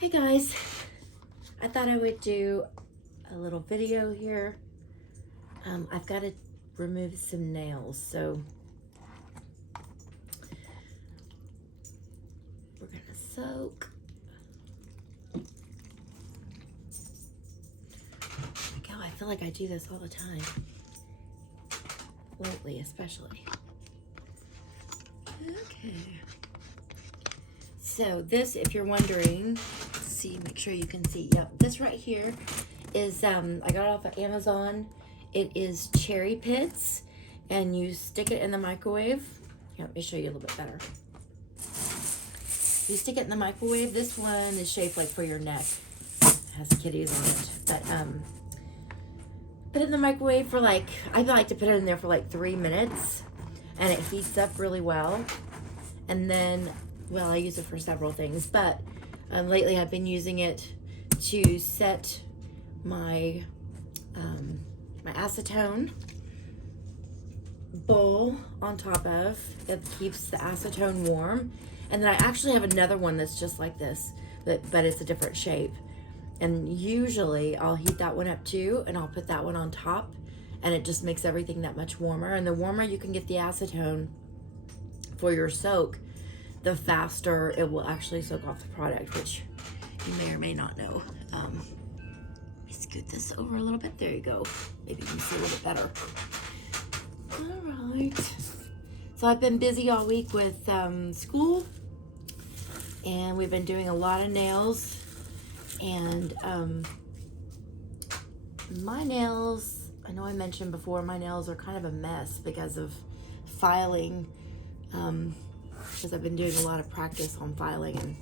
Hey guys, I thought I would do a little video here. I've got to remove some nails, so we're gonna soak. God, I feel like I do this all the time, lately especially. Okay. So this, if you're wondering, see, make sure you can see. Yep, this right here is, I got it off of Amazon. It is cherry pits, and you stick it in the microwave. Here, let me show you a little bit better. You stick it in the microwave. This one is shaped like for your neck. It has kitties on it. But put it in the microwave for like, I like to put it in there for like 3 minutes, and it heats up really well. And then, well, I use it for several things, but lately I've been using it to set my my acetone bowl on top of. That keeps the acetone warm. And then I actually have another one that's just like this, but it's a different shape. And usually I'll heat that one up too, and I'll put that one on top, and it just makes everything that much warmer. And the warmer you can get the acetone for your soak, the faster it will actually soak off the product, which you may or may not know. Let me scoot this over a little bit. There you go. Maybe you can see a little bit better. All right. So I've been busy all week with school, and we've been doing a lot of nails. And my nails, I know I mentioned before, my nails are kind of a mess because of filing. Because I've been doing a lot of practice on filing, and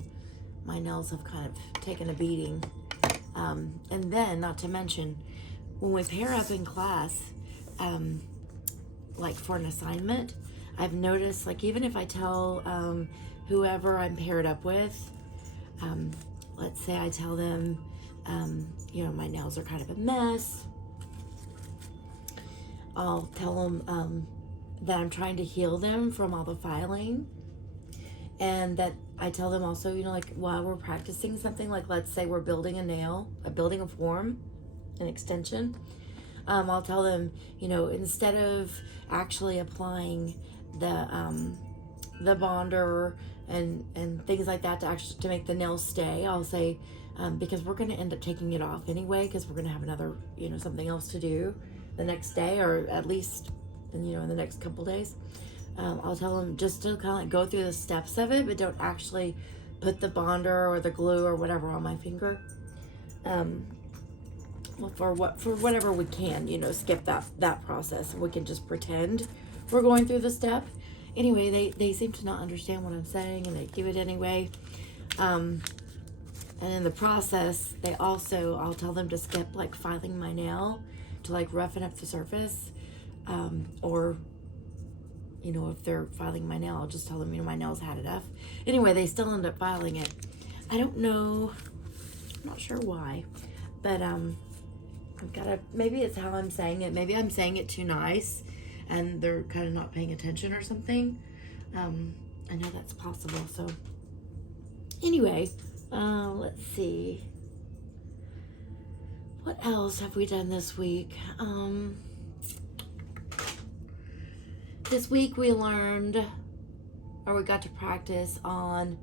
my nails have kind of taken a beating. And then, not to mention, when we pair up in class, like for an assignment, I've noticed, like, even if I tell whoever I'm paired up with, let's say I tell them, you know, my nails are kind of a mess, I'll tell them that I'm trying to heal them from all the filing. And that I tell them also, you know, like while we're practicing something, like let's say we're building a nail, building a form, an extension, I'll tell them, you know, instead of actually applying the bonder and things like that to make the nail stay, I'll say, because we're going to end up taking it off anyway, because we're going to have another, you know, something else to do the next day, or at least, you know, in the next couple days. I'll tell them just to kind of like go through the steps of it, but don't actually put the bonder or the glue or whatever on my finger. Well, for whatever we can, you know, skip that process. We can just pretend we're going through the step. Anyway, they seem to not understand what I'm saying, and they do it anyway. And in the process, I'll tell them to skip like filing my nail to like roughen up the surface, or, you know, if they're filing my nail, I'll just tell them, you know, my nail's had enough. Anyway, they still end up filing it. I don't know, I'm not sure why, but I've got to, maybe it's how I'm saying it. Maybe I'm saying it too nice, and they're kind of not paying attention or something. I know that's possible. So anyway, let's see. What else have we done this week? This week we learned, or we got to practice on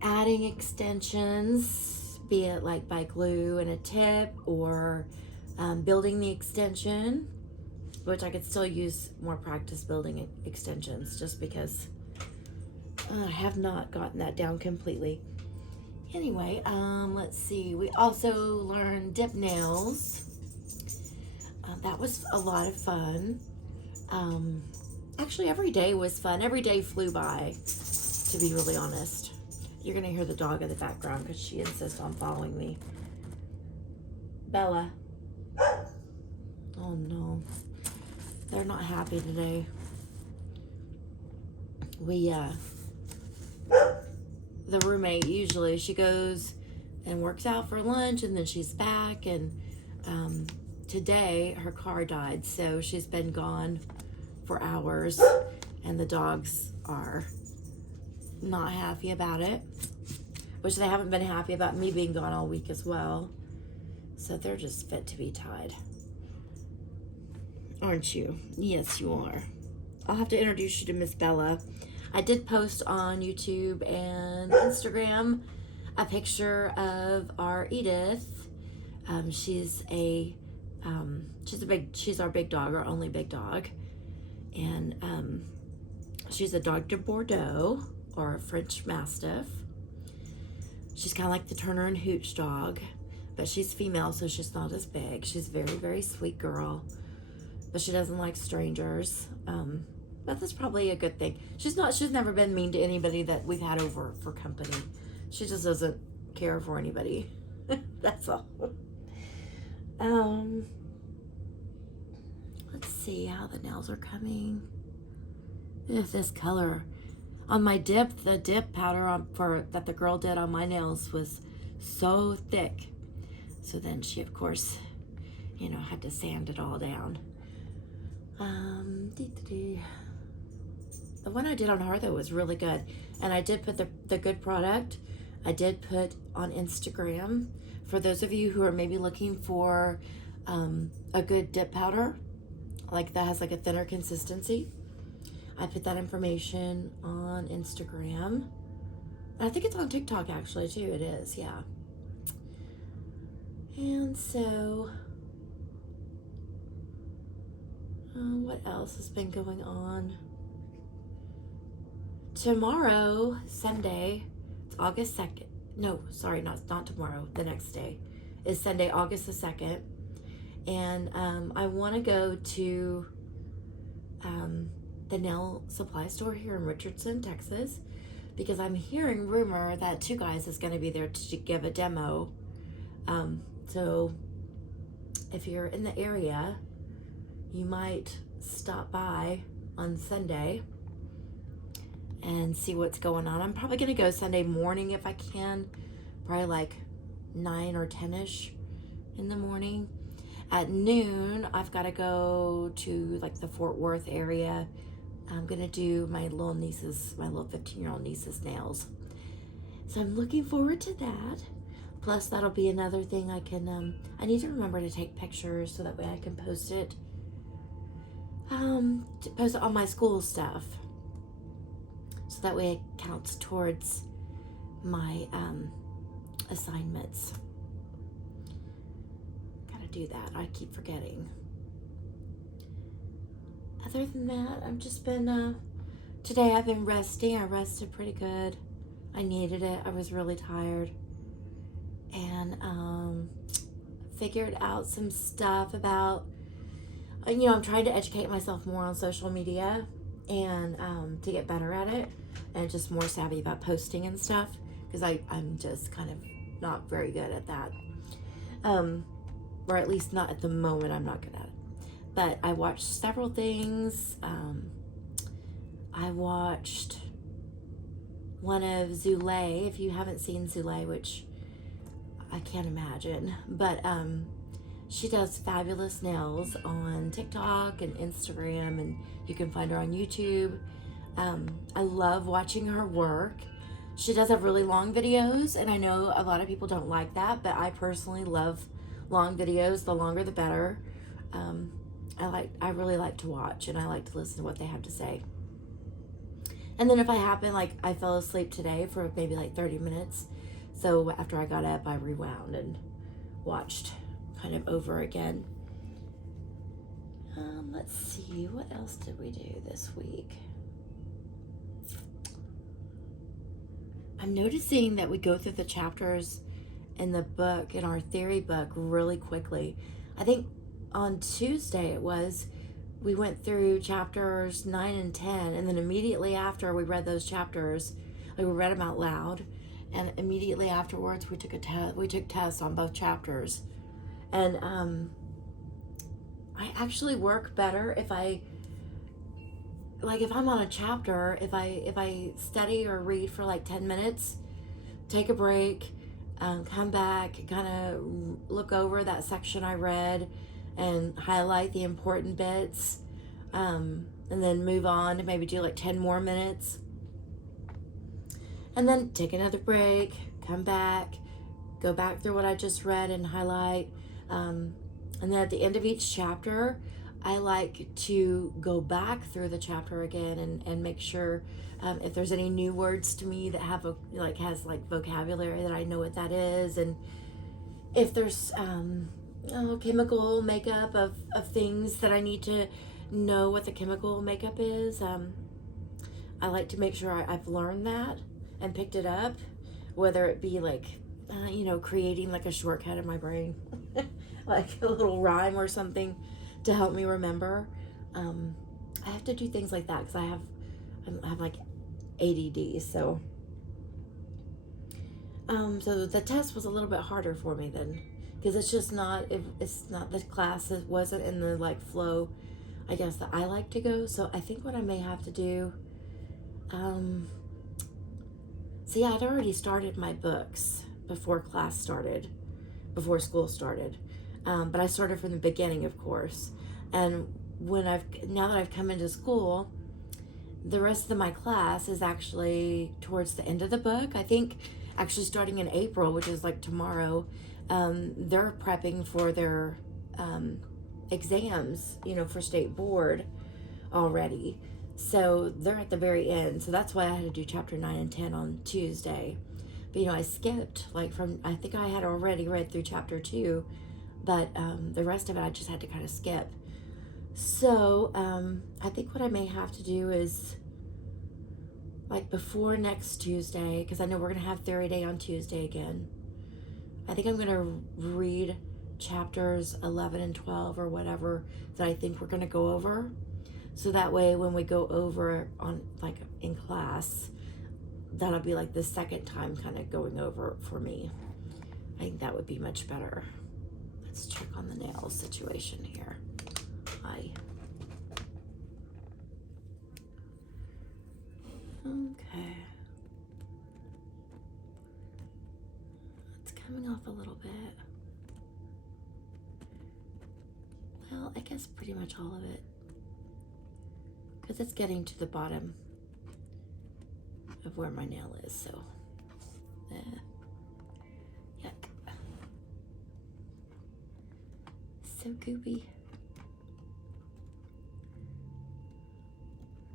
adding extensions, be it like by glue and a tip, or building the extension, which I could still use more practice building extensions, just because I have not gotten that down completely. Anyway, let's see. We also learned dip nails. That was a lot of fun. Actually, every day was fun. Every day flew by, to be really honest. You're going to hear the dog in the background because she insists on following me. Bella. Oh, no. They're not happy today. The roommate, usually, she goes and works out for lunch, and then she's back, and today her car died, so she's been gone for hours, and the dogs are not happy about it. which they haven't been happy about me being gone all week as well. So they're just fit to be tied. Aren't you? Yes, you are. I'll have to introduce you to Miss Bella. I did post on YouTube and Instagram a picture of our Edith. She's our big dog, our only big dog. And she's a Dog de Bordeaux, or a French Mastiff. She's kind of like the Turner and Hooch dog, but she's female, so she's not as big. She's a very, very sweet girl, but she doesn't like strangers. But that's probably a good thing. She's never been mean to anybody that we've had over for company. She just doesn't care for anybody. That's all. Let's see how the nails are coming. This color on my dip, the dip powder that the girl did on my nails was so thick. So then she, of course, had to sand it all down. The one I did on her, though, was really good. And I did put the good product. I did put on Instagram. For those of you who are maybe looking for a good dip powder, like that has like a thinner consistency, I put that information on Instagram. I think it's on TikTok, actually, too. It is, yeah. And so, what else has been going on? Tomorrow, Sunday, it's August 2nd. No, sorry, not tomorrow. The next day is Sunday, August the 2nd. And I want to go to the nail supply store here in Richardson, Texas, because I'm hearing rumor that Two Guys is going to be there to give a demo. So if you're in the area, you might stop by on Sunday and see what's going on. I'm probably going to go Sunday morning if I can, probably like 9 or 10ish in the morning. At noon, I've got to go to like the Fort Worth area. I'm going to do my little 15-year-old niece's nails. So I'm looking forward to that. Plus, that'll be another thing I can, I need to remember to take pictures so that way I can post it. Post it on my school stuff. So that way it counts towards my assignments. Gotta do that. I keep forgetting. Other than that, I've just been, today I've been resting. I rested pretty good. I needed it. I was really tired. And figured out some stuff about, I'm trying to educate myself more on social media and to get better at it and just more savvy about posting and stuff, because I'm just kind of not very good at that. Or at least not at the moment. I'm not good at it. But I watched several things. I watched one of Zule. If you haven't seen Zule, which I can't imagine, but she does fabulous nails on TikTok and Instagram, and you can find her on YouTube. I love watching her work. She does have really long videos, and I know a lot of people don't like that, but I personally love long videos. The longer the better. I really like to watch, and I like to listen to what they have to say. And then if I happen, like I fell asleep today for maybe like 30 minutes. So after I got up, I rewound and watched kind of over again. Let's see, what else did we do this week? I'm noticing that we go through the chapters in the book, in our theory book, really quickly. I think on Tuesday we went through chapters 9 and 10, and then immediately after we read those chapters, we read them out loud, and immediately afterwards we took tests on both chapters. And I actually work better if I'm on a chapter, if I study or read for like 10 minutes, take a break, come back, kind of look over that section I read and highlight the important bits, and then move on to maybe do like 10 more minutes, and then take another break, come back, go back through what I just read and highlight. And then at the end of each chapter, I like to go back through the chapter again and make sure if there's any new words to me that have has vocabulary, that I know what that is, and if there's chemical makeup of things that I need to know what the chemical makeup is. I like to make sure I've learned that and picked it up, whether it be creating like a shortcut in my brain, like a little rhyme or something to help me remember. I have to do things like that because I have like ADD, so the test was a little bit harder for me then, because it's not the class, it wasn't in the flow, I guess, that I like to go. So I think what I may have to do, see, I'd already started my books before school started, but I started from the beginning, of course. And now that I've come into school, the rest of my class is actually towards the end of the book. I think actually starting in April, which is like tomorrow, they're prepping for their exams, for state board already. So they're at the very end. So that's why I had to do chapter 9 and 10 on Tuesday. But I skipped I think I had already read through chapter 2, but the rest of it I just had to kind of skip. So I think what I may have to do is before next Tuesday, because I know we're going to have Theory Day on Tuesday again, I think I'm going to read chapters 11 and 12 or whatever that I think we're going to go over. So that way when we go over on in class, that'll be the second time kind of going over for me. I think that would be much better. Let's check on the nails situation here. Okay. It's coming off a little bit. Well, I guess pretty much all of it, because it's getting to the bottom of where my nail is, so yuck. So goopy.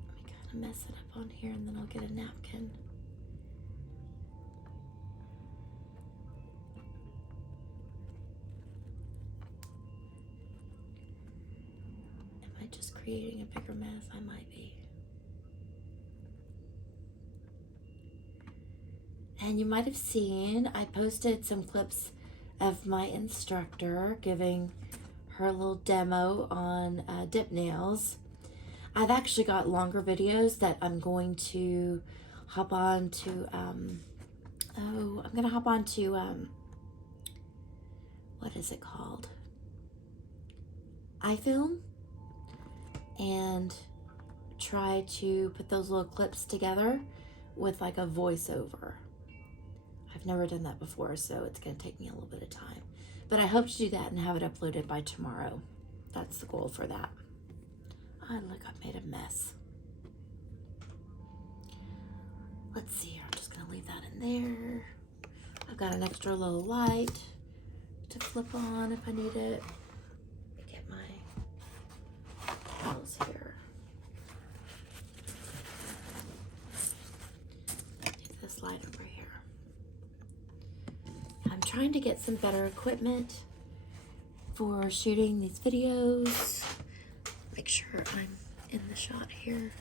Let me kind of mess it up on here, and then I'll get a napkin. Am I just creating a bigger mess? I might be. And you might have seen, I posted some clips of my instructor giving her little demo on dip nails. I've actually got longer videos that I'm going to hop on to, what is it called? iFilm, and try to put those little clips together with a voiceover. I've never done that before, so it's going to take me a little bit of time. But I hope to do that and have it uploaded by tomorrow. That's the goal for that. Oh, look, I've made a mess. Let's see here. I'm just going to leave that in there. I've got an extra little light to flip on if I need it. Let me get my nails here. Take this light over here. I'm trying to get some better equipment for shooting these videos. Make sure I'm in the shot here.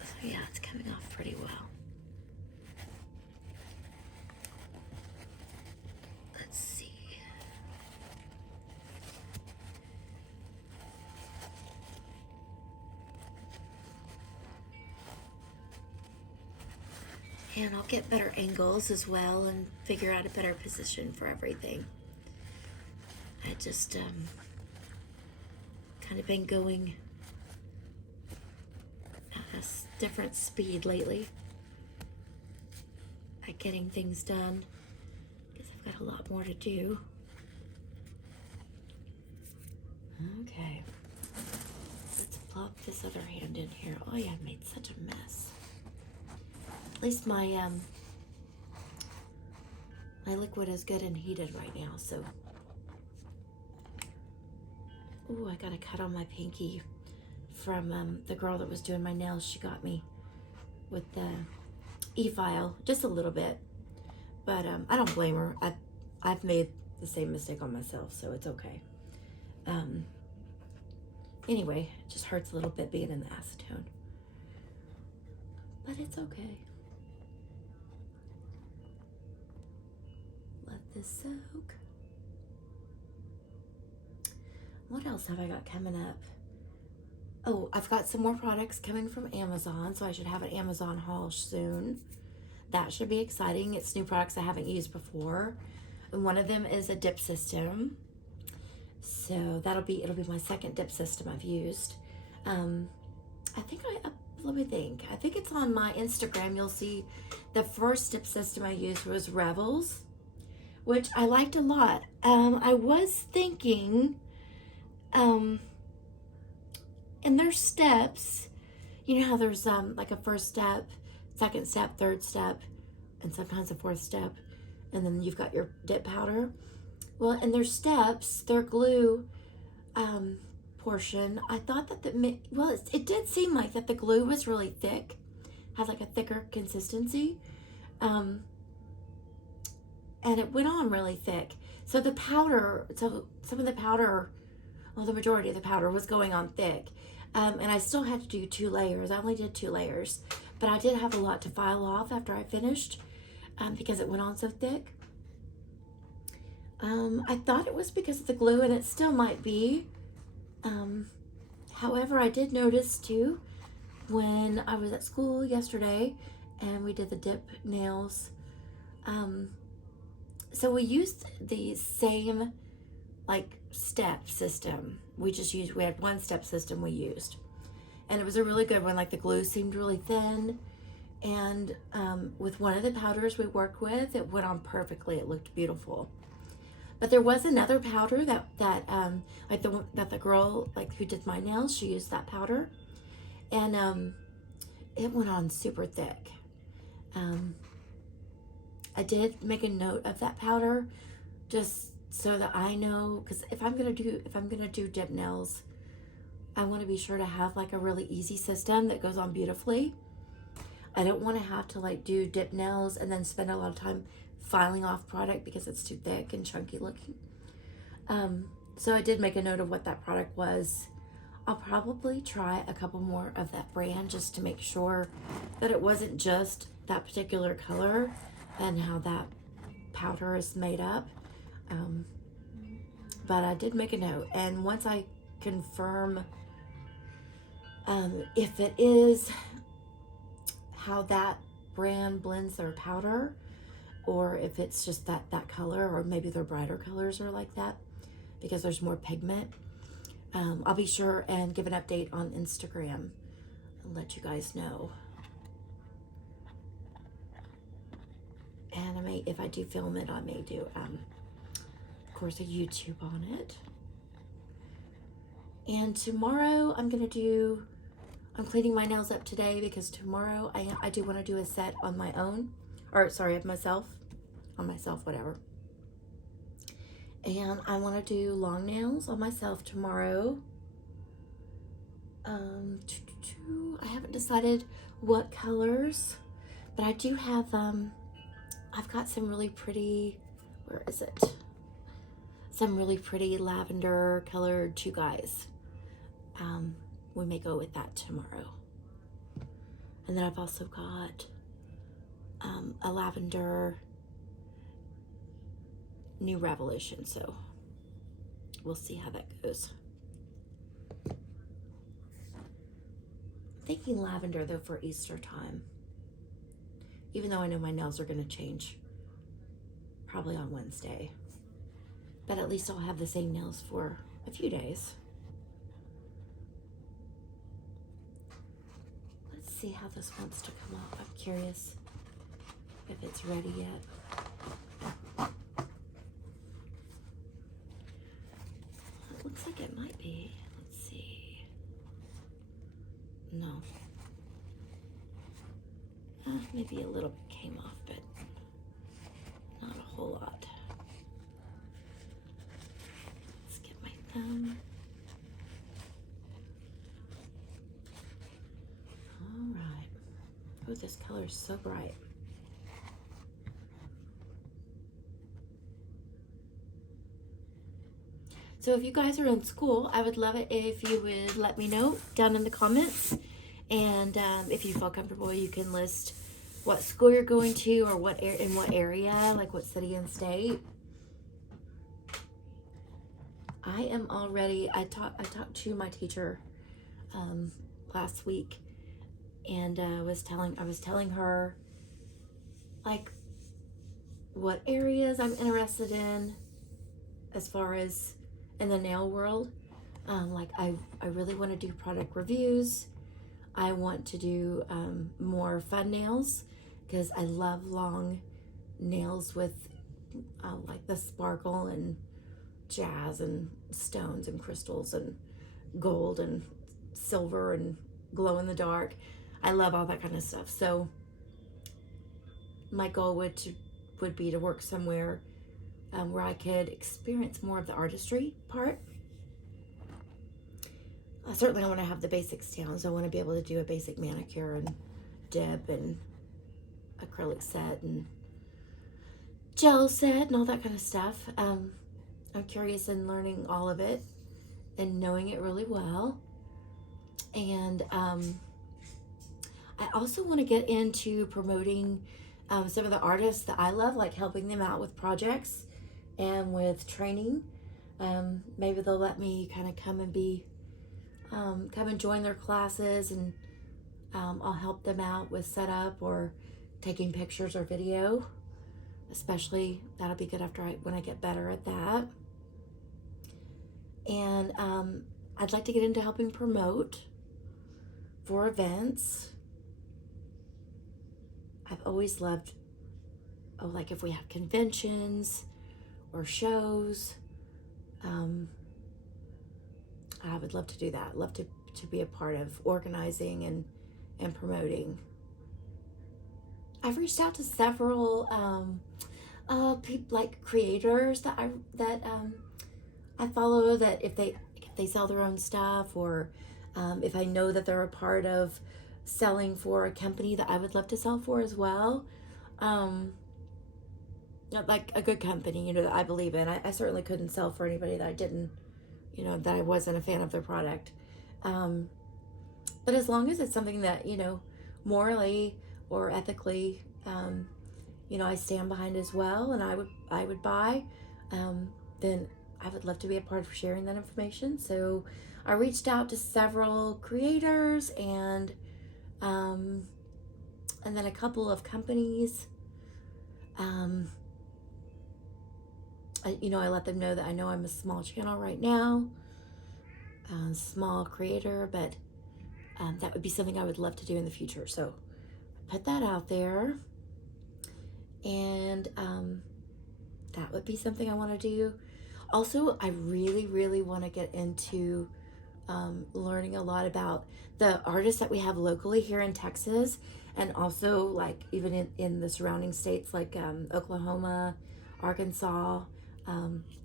So yeah, it's coming off pretty well. Let's see. And I'll get better angles as well and figure out a better position for everything. I just kind of been going at a different speed lately at getting things done, because I've got a lot more to do. Okay, let's plop this other hand in here. Oh yeah, I made such a mess. At least my My liquid is good and heated right now, so. Ooh, I got a cut on my pinky from the girl that was doing my nails. She got me with the e-file, just a little bit. But I don't blame her. I've made the same mistake on myself, so it's okay. Anyway, it just hurts a little bit being in the acetone. But it's okay. Let this soak. What else have I got coming up? Oh, I've got some more products coming from Amazon, so I should have an Amazon haul soon. That should be exciting. It's new products I haven't used before. And one of them is a dip system. So it'll be my second dip system I've used. Let me think. I think it's on my Instagram. You'll see the first dip system I used was Revels, which I liked a lot. I was thinking, in their steps, you know how there's like a first step, second step, third step, and sometimes a fourth step, and then you've got your dip powder. Well, in their steps, their glue portion, I thought that it did seem like that the glue was really thick, had like a thicker consistency, and it went on really thick. So the majority of the powder was going on thick, and I still had to do 2 layers. I only did 2 layers, but I did have a lot to file off after I finished, because it went on so thick. I thought it was because of the glue, and it still might be. However, I did notice too, when I was at school yesterday and we did the dip nails, so we used the same like step system. We had 1 step system we used, and it was a really good one. Like the glue seemed really thin, and with one of the powders we worked with, it went on perfectly. It looked beautiful. But there was another powder that the girl who did my nails, she used that powder, and it went on super thick. I did make a note of that powder just so that I know, because if I'm gonna do dip nails, I want to be sure to have like a really easy system that goes on beautifully. I don't want to have to like do dip nails and then spend a lot of time filing off product because it's too thick and chunky looking. So I did make a note of what that product was. I'll probably try a couple more of that brand just to make sure that it wasn't just that particular color and how that powder is made up. But I did make a note, and once I confirm if it is how that brand blends their powder, or if it's just that color, or maybe their brighter colors are like that because there's more pigment, I'll be sure and give an update on Instagram and let you guys know. And if I do film it, I may do, of course, a YouTube on it. And tomorrow I'm cleaning my nails up today because tomorrow I do want to do a set on my own, of myself, whatever. And I want to do long nails on myself tomorrow. I haven't decided what colors, but I do have, I've got some really pretty, some really pretty lavender colored 2 guys. We may go with that tomorrow. And then I've also got a lavender New Revolution, so we'll see how that goes. I'm thinking lavender though for Easter time, even though I know my nails are going to change probably on Wednesday, but at least I'll have the same nails for a few days. Let's see how this wants to come off. I'm curious if it's ready yet. It looks like it might be. Let's see. No. Maybe a little bit came off, but not a whole lot. All right. Oh, this color is so bright. So if you guys are in school, I would love it if you would let me know down in the comments. And if you feel comfortable, you can list what school you're going to, or what in what area, like what city and state. I am already. I talked to my teacher last week, and I was telling her like what areas I'm interested in as far as in the nail world. Like I really want to do product reviews. I want to do more fun nails, because I love long nails with like the sparkle and jazz and stones and crystals and gold and silver and glow in the dark. I love all that kind of stuff. So my goal would be to work somewhere where I could experience more of the artistry part. I certainly don't want to have the basics down, so I want to be able to do a basic manicure and dip and acrylic set and gel set and all that kind of stuff. I'm curious in learning all of it and knowing it really well. And I also want to get into promoting some of the artists that I love, like helping them out with projects and with training. Maybe they'll let me kind of come and join their classes, and I'll help them out with setup or taking pictures or video. Especially that'll be good when I get better at that. And I'd like to get into helping promote for events. I've always loved, like if we have conventions or shows, I would love to do that. Love to be a part of organizing and promoting. I've reached out to several people, like creators that I follow, that if they sell their own stuff, or if I know that they're a part of selling for a company that I would love to sell for as well. Like a good company, that I believe in. I certainly couldn't sell for anybody that I didn't, that I wasn't a fan of their product. But as long as it's something that, morally or ethically, I stand behind as well, and I would buy, then I would love to be a part of sharing that information. So I reached out to several creators and then a couple of companies. I let them know that I know I'm a small channel right now, small creator, but that would be something I would love to do in the future. So put that out there, and that would be something I want to do. Also, I really, really want to get into learning a lot about the artists that we have locally here in Texas, and also like even in the surrounding states like Oklahoma, Arkansas.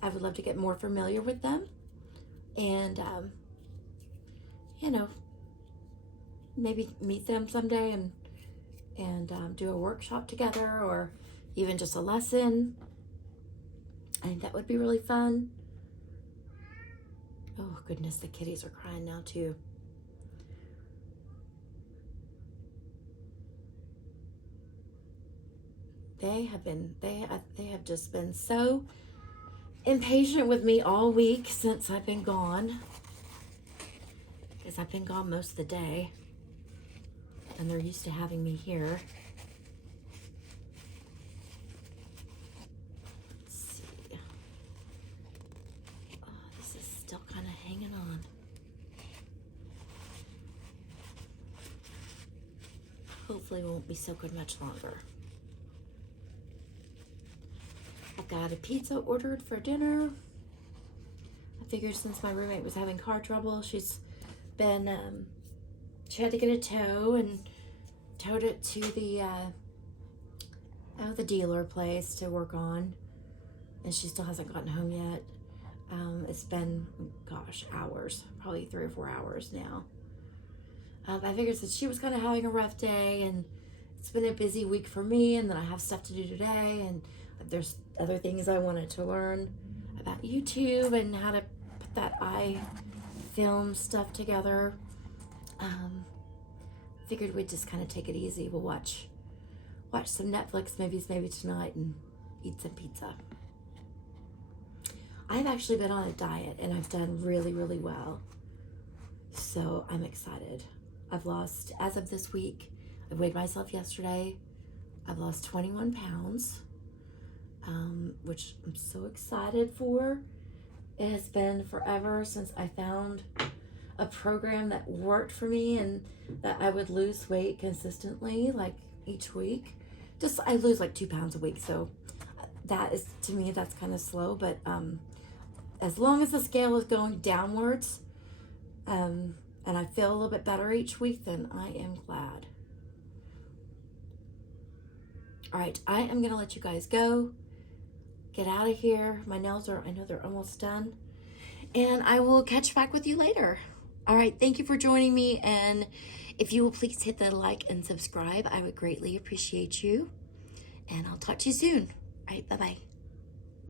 I would love to get more familiar with them, and maybe meet them someday and do a workshop together, or even just a lesson. I think that would be really fun. Oh goodness, the kitties are crying now too. They have just been so impatient with me all week since I've been gone, because I've been gone most of the day, and they're used to having me here. Let's see. Oh, this is still kind of hanging on. Hopefully it won't be so good much longer. I got a pizza ordered for dinner. I figured since my roommate was having car trouble, she had to get a tow and towed it to the dealer place to work on, and she still hasn't gotten home yet. It's been, gosh, hours, probably 3 or 4 hours now. I figured since she was kind of having a rough day, and it's been a busy week for me, and then I have stuff to do today, and there's other things I wanted to learn about YouTube and how to put that film stuff together. Figured we'd just kind of take it easy. We'll watch some Netflix maybe tonight and eat some pizza. I've actually been on a diet and I've done really, really well. So I'm excited. I've lost, as of this week, I weighed myself yesterday. I've lost 21 pounds, which I'm so excited for. It has been forever since I found a program that worked for me and that I would lose weight consistently, like each week. I lose like 2 pounds a week, so that is, to me, that's kind of slow, but as long as the scale is going downwards, and I feel a little bit better each week, then I am glad. All right, I am gonna let you guys go, get out of here. My nails I know they're almost done, and I will catch back with you later. All right, thank you for joining me, and if you will please hit the like and subscribe, I would greatly appreciate you, and I'll talk to you soon. All right, bye-bye.